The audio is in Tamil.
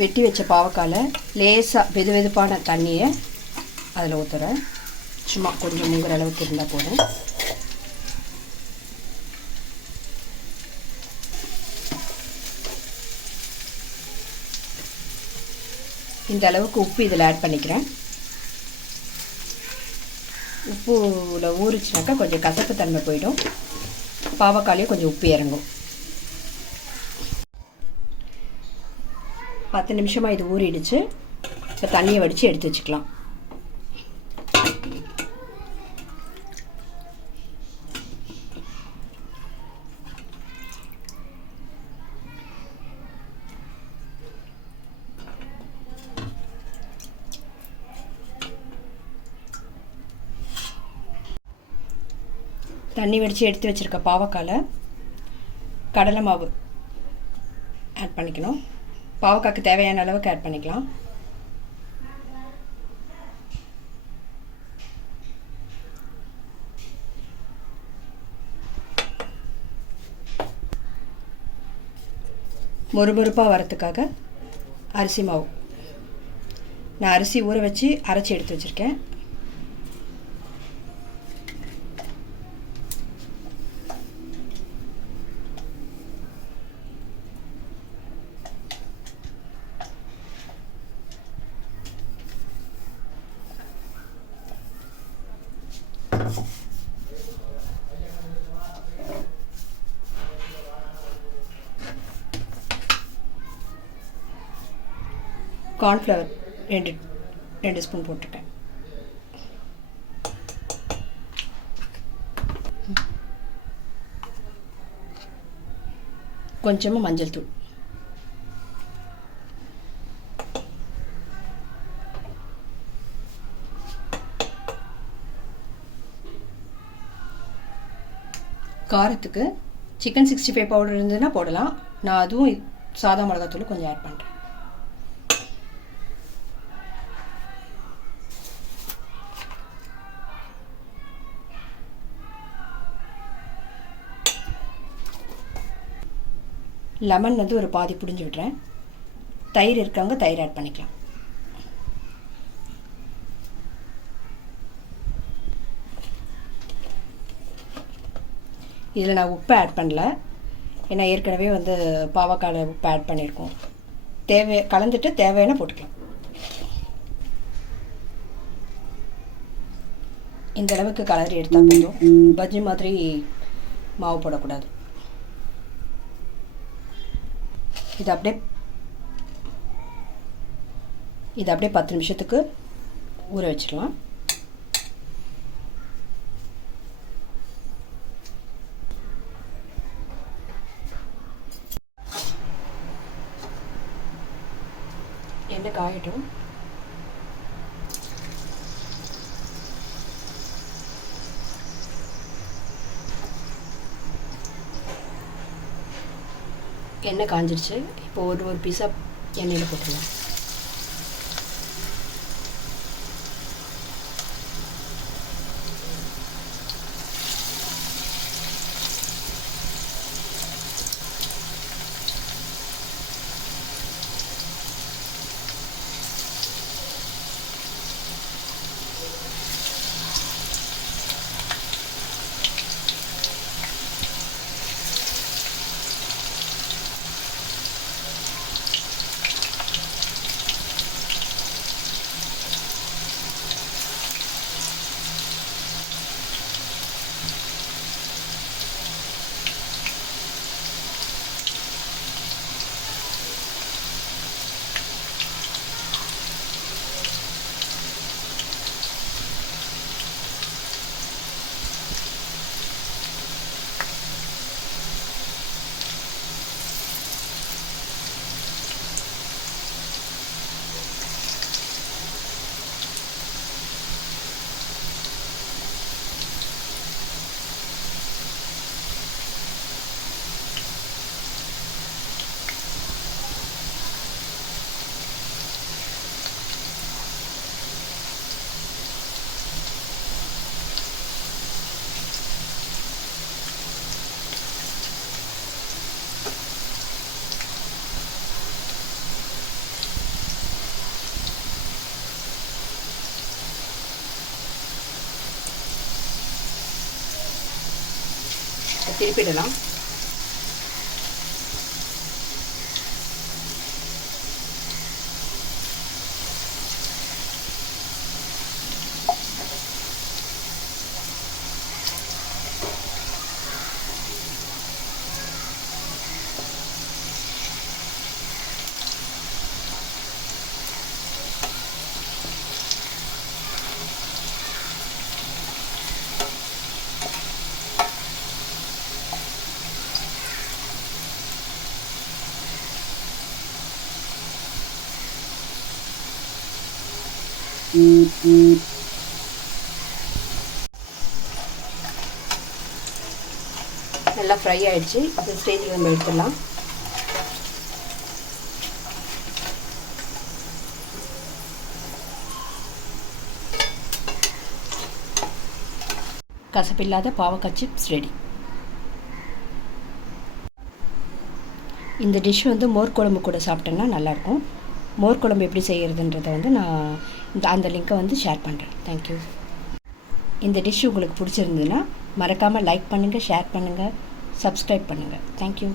வெட்டி வச்ச பாவக்காயில் லேசாக வெதுவெதுப்பான தண்ணியை அதில் ஊற்றுறேன். சும்மா கொஞ்சம் முங்குற அளவுக்கு இருந்தால் போதும். இந்த அளவுக்கு உப்பு இதில் ஆட் பண்ணிக்கிறேன். உப்புல ஊறிச்சுனாக்கா கொஞ்சம் கசப்பு தன்மை போயிடும். பாவக்காயிலையும் கொஞ்சம் உப்பு இறங்கும். 10 நிமிஷமாக இது ஊறிடுச்சு. இப்போ தண்ணியை வடித்து எடுத்து வச்சுக்கலாம். தண்ணி வடித்து எடுத்து வச்சுருக்க பாவக்காயில் கடலை மாவு ஆட் பண்ணிக்கணும். பாவக்காய்க்கு தேவையான அளவுக்கு ஆட் பண்ணிக்கலாம். மொறுமொறுப்பாக வரத்துக்காக அரிசி மாவு. நான் அரிசி ஊற வச்சு அரைச்சி எடுத்து வச்சுருக்கேன். கார்ன்ஃப்ளவர் 2 ஸ்பூன் போட்டிருக்கேன். கொஞ்சமாக மஞ்சள் தூள். காரத்துக்கு சிக்கன் 65 பவுடர் இருந்ததுன்னா போடலாம். நான் அதுவும் சாதா மிளகாத்தூள் கொஞ்சம் ஆட் பண்ணுறேன். லெமன் வந்து ஒரு பாதி புழிஞ்சு விடுறேன். தயிர் இருக்கவங்க தயிர் ஆட் பண்ணிக்கலாம். இதில் நான் உப்பு ஆட் பண்ணல. ஏன்னா ஏற்கனவே வந்து பாவக்காயில் உப்பு ஆட் பண்ணியிருக்கோம். கலந்துட்டு தேவையான போட்டுக்கலாம். இந்த அளவுக்கு கலரி எடுத்தால் போதும். பஜ்ஜி மாதிரி மாவு போடக்கூடாது. இது அப்படியே 10 நிமிஷத்துக்கு ஊற வச்சிடலாம். எண்ணெய் காயட்டும். எண்ணெய் காஞ்சிருச்சு. இப்போ ஒரு பீஸாக எண்ணெயில் போட்டுடலாம். திருப்பிடலாம். நல்லா ஃப்ரை ஆகிடுச்சு. இந்த ஸ்டேஜில் நம்ம எடுத்துடலாம். கசப்பில்லாத பாவக்காய் சிப்ஸ் ரெடி. இந்த டிஷ் வந்து மோர் குழம்பு கூட சாப்பிட்டோன்னா நல்லாயிருக்கும். மோர் குழம்பு எப்படி செய்கிறதுன்றதை வந்து நான் அந்த லிங்க்கை வந்து ஷேர் பண்ணுறேன். தேங்க்யூ. இந்த டிஷ் உங்களுக்கு பிடிச்சிருந்ததுன்னா மறக்காமல் லைக் பண்ணுங்கள், ஷேர் பண்ணுங்கள், சப்ஸ்கிரைப் பண்ணுங்கள். தேங்க்யூ.